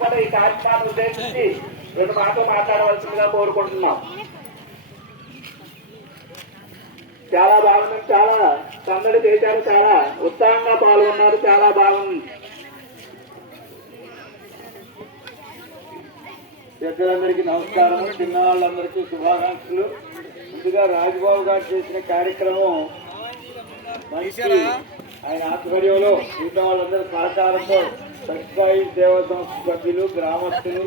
ఈ కార్యక్రమాన్ని ఉద్దేశించి రెండు మాటలు మాట్లాడవలసిందిగా కోరుకుంటున్నాం. చాలా బాగుంది, చాలా సందడి చేశారు, చాలా ఉత్సాహంగా పాల్గొన్నారు, చాలా బాగుంది. పెద్దలందరికీ నమస్కారం, చిన్న వాళ్ళందరికీ శుభాకాంక్షలు. ముందుగా రాజబాబు గారు చేసిన కార్యక్రమం మంచి ఆయన ఆధ్వర్యంలో మిగతా వాళ్ళందరూ సహకారంతో సచివాయి సేవా సంస్థ సభ్యులు, గ్రామస్తులు,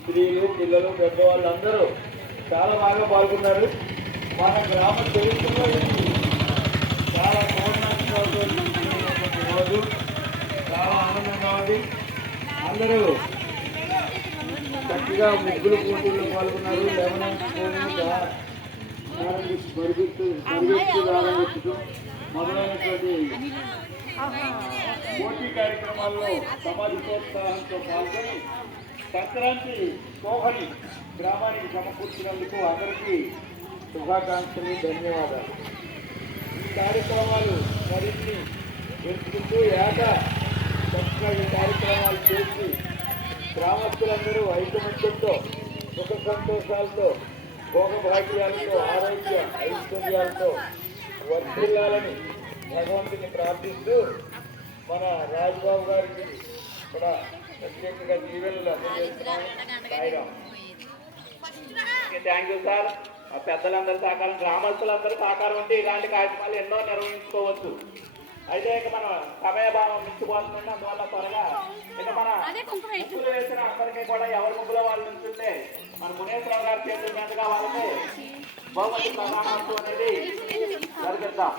స్త్రీలు, పిల్లలు, పెద్దవాళ్ళందరూ చాలా బాగా పాల్గొన్నారు. మన గ్రామ చరిత్రలో చాలా రోజు చాలా ఆనందంగా ఉంది. అందరూ చక్కగా ముగ్గులు పోటీల్లో పాల్గొన్నారు. మొదలైనటువంటి పోటీ కార్యక్రమాల్లో సమాజోత్సాహంతో పాల్గొని సంక్రాంతి శోభని గ్రామానికి సమకూర్చినందుకు అందరికీ శుభాకాంక్షలు, ధన్యవాదాలు. ఈ కార్యక్రమాలు మరిన్ని పెంచుకుంటూ చక్కగా ఈ కార్యక్రమాలు చేసి గ్రామస్తులందరూ ఐకమత్యంతో సుఖ సంతోషాలతో భోగభాగ్యాలతో ఆరోగ్య ఐశ్వర్యాలతో వర్ధిల్లాలని భగవంతుని ప్రార్థిస్తూ మన రాజబాబు గారికి కూడా ప్రత్యేకంగా దీవెనలు అందజేస్తున్నాను. Thank you sir. పెద్దలందరి సహకారం, గ్రామస్తులందరూ సహకారం ఉంటే ఇలాంటి కార్యక్రమాలు ఎన్నో నిర్వహించుకోవచ్చు. అయితే ఇక మన సమయభావం మించిపోతుందంటే అందువల్ల త్వరగా ఇక మన ముగ్గులు వేసిన అందరికీ కూడా ఎవరి ముగ్గుల వాళ్ళు నుంచుంటే మన మునేశ్వరరావు గారి చేతుల మీదుగా వాళ్ళకి బహుమతి ప్రధానోత్సవం అనేది జరిగిద్దాం.